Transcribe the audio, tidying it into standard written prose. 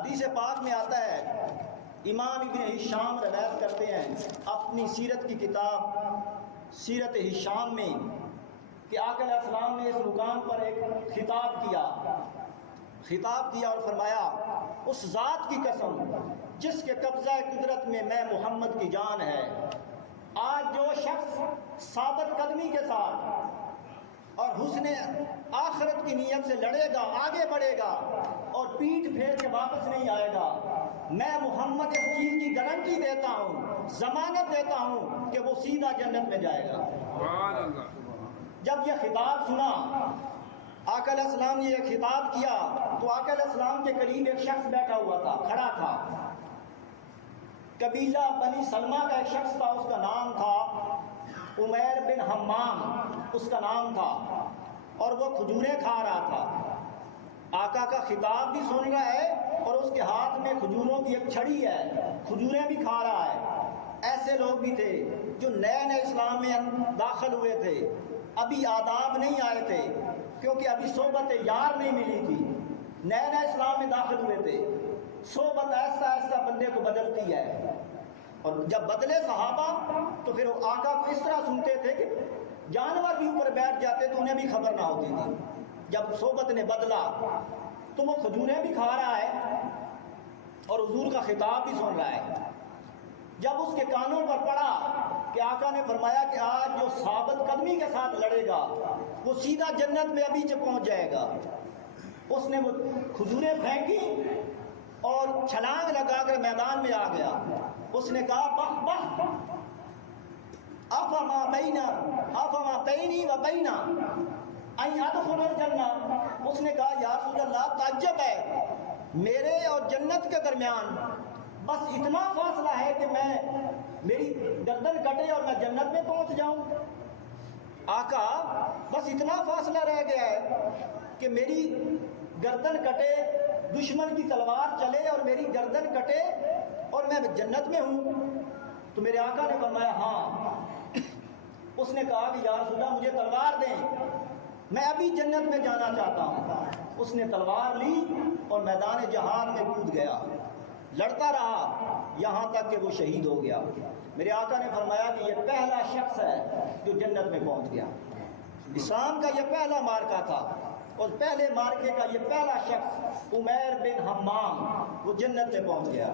حدیث پاک میں آتا ہے، امام ابن ہشام روایت کرتے ہیں اپنی سیرت کی کتاب سیرت ہشام میں کہ آقا علیہ السلام نے اس مقام پر ایک خطاب کیا اور فرمایا، اس ذات کی قسم جس کے قبضہ قدرت میں محمد کی جان ہے، آج جو شخص ثابت قدمی کے ساتھ اور حسن آخرت کی نیت سے لڑے گا، آگے بڑھے گا اور پیٹھ پھیر کے واپس نہیں آئے گا، میں محمد اس چیز کی گارنٹی دیتا ہوں، ضمانت دیتا ہوں کہ وہ سیدھا جنت میں جائے گا۔ جب یہ خطاب سنا، آقا علیہ السلام نے یہ خطاب کیا تو آقا علیہ السلام کے قریب ایک شخص بیٹھا ہوا تھا، کھڑا تھا، قبیلہ بنی سلمہ کا ایک شخص تھا، اس کا نام تھا عمیر بن حمام، اس کا نام تھا، اور وہ کھجوریں کھا رہا تھا۔ آقا کا خطاب بھی سن رہا ہے اور اس کے ہاتھ میں کھجوروں کی ایک چھڑی ہے، کھجوریں بھی کھا رہا ہے۔ ایسے لوگ بھی تھے جو نئے اسلام میں داخل ہوئے تھے، ابھی آداب نہیں آئے تھے کیونکہ ابھی صحبت یار نہیں ملی تھی، نئے اسلام میں داخل ہوئے تھے۔ صحبت ایسا ایسا بندے کو بدلتی ہے، اور جب بدلے صحابہ تو پھر وہ آقا کو اس طرح سنتے تھے کہ جانور بھی اوپر بیٹھ جاتے تو انہیں بھی خبر نہ ہوتی تھی۔ جب صحبت نے بدلا تو وہ کھجوریں بھی کھا رہا ہے اور حضور کا خطاب بھی سن رہا ہے۔ جب اس کے کانوں پر پڑا کہ آقا نے فرمایا کہ آج جو ثابت قدمی کے ساتھ لڑے گا وہ سیدھا جنت میں ابھی سے پہنچ جائے گا، اس نے وہ کھجوریں پھینکی اور چھلانگ لگا کر میدان میں آ گیا۔ اس نے کہا، بخ بخ افما بینی و بینا ان ادخل الجنہ۔ اس نے کہا، یا رسول اللہ، تعجب ہے، میرے اور جنت کے درمیان بس اتنا فاصلہ ہے کہ میری گردن کٹے اور میں جنت میں پہنچ جاؤں۔ آقا، بس اتنا فاصلہ رہ گیا ہے کہ میری گردن کٹے، دشمن کی تلوار چلے اور میری گردن کٹے اور میں جنت میں ہوں۔ تو میرے آقا نے فرمایا، ہاں۔ اس نے کہا کہ یا رسول اللہ، مجھے تلوار دیں، میں ابھی جنت میں جانا چاہتا ہوں۔ اس نے تلوار لی اور میدان جہاد میں کود گیا، لڑتا رہا یہاں تک کہ وہ شہید ہو گیا۔ میرے آقا نے فرمایا کہ یہ پہلا شخص ہے جو جنت میں پہنچ گیا۔ اسلام کا یہ پہلا مارکہ تھا اور پہلے مارکے کا یہ پہلا شخص عمیر بن حمام وہ جنت میں پہنچ گیا۔